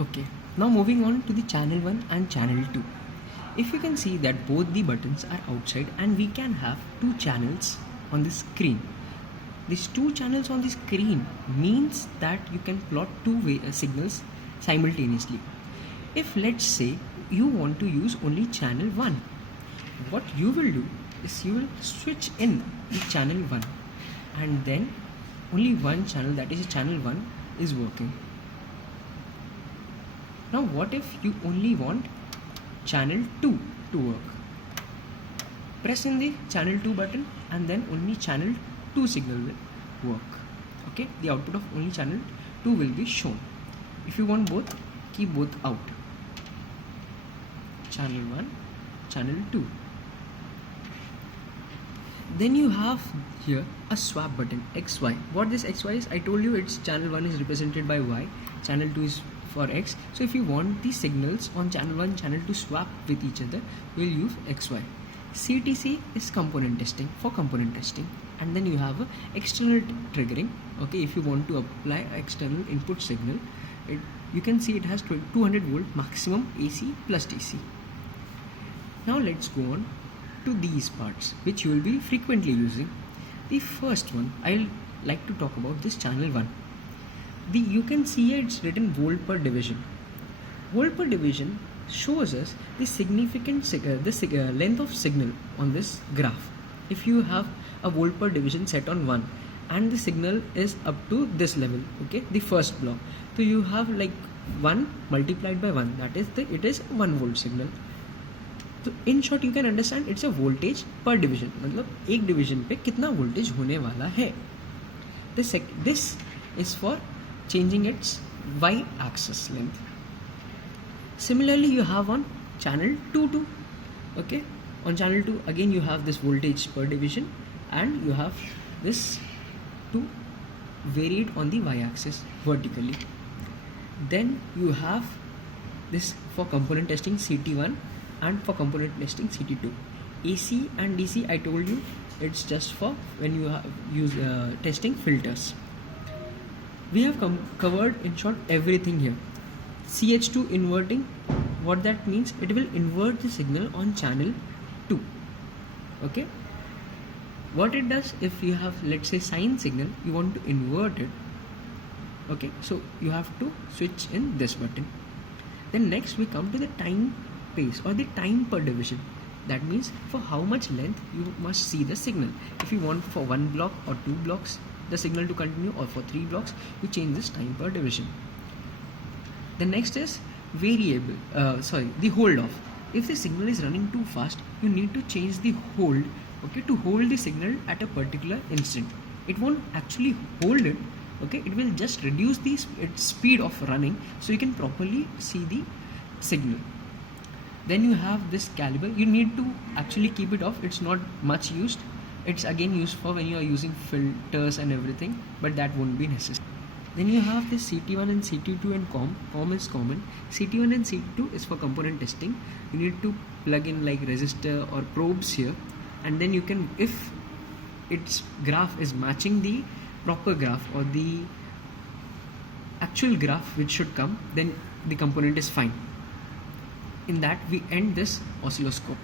Okay, now moving on to the channel 1 and channel 2. If you can see that both the buttons are outside and we can have two channels on the screen. These two channels on the screen means that you can plot two signals simultaneously. If let's say you want to use only channel 1, what you will do is you will switch in the channel 1 and then only one channel, that is channel 1, is working. Now what if you only want channel 2 to work? Press in the channel 2 button and then only channel 2 signal will work. Okay, the output of only channel 2 will be shown. If you want both, keep both out. Channel 1, channel 2. Then you have here a swap button, XY. What this XY is, I told you it's channel 1 is represented by Y, channel 2 is for X. So if you want the signals on channel 1, channel 2 swap with each other, we'll use XY. CTC is component testing, for component testing. And then you have a external triggering. Okay, if you want to apply external input signal, you can see it has 200 volt maximum AC plus DC. Now let's go on to these parts which you will be frequently using. The first one, I'll like to talk about this channel 1. You can see here it's written volt per division. Volt per division shows us the significant length of signal on this graph. If you have a volt per division set on 1 and the signal is up to this level, okay, the first block, so you have like 1 multiplied by 1, that is it is 1 volt signal. तो in short you can understand it's a voltage per division, मतलब एक division पे कितना voltage होने वाला है. This is for changing its Y axis length. Similarly you have on channel 2. Okay, on channel 2 again you have this voltage per division and you have this 2 varied on the y-axis vertically. Then you have this for component testing CT1 and for component testing CT2. AC and DC, I told you, it's just for when you use testing filters. We have covered in short everything here. CH2 inverting, what that means, it will invert the signal on channel 2. Okay, what it does, if you have let's say sine signal, you want to invert it. Okay, so you have to switch in this button. Then next we come to the time pace or the time per division. That means for how much length you must see the signal. If you want for 1 block or 2 blocks the signal to continue, or for 3 blocks, you change this time per division. The next is the hold off. If the signal is running too fast, you need to change the hold, okay, to hold the signal at a particular instant. It won't actually hold it, okay, it will just reduce its speed of running so you can properly see the signal. Then you have this caliber. You need to actually keep it off, it's not much used. It's again used for when you are using filters and everything, but that won't be necessary. Then you have this CT1 and CT2 and COM is common. CT1 and CT2 is for component testing. You need to plug in like resistor or probes here, and then you can, if its graph is matching the proper graph or the actual graph which should come, then the component is fine. In that we end this oscilloscope.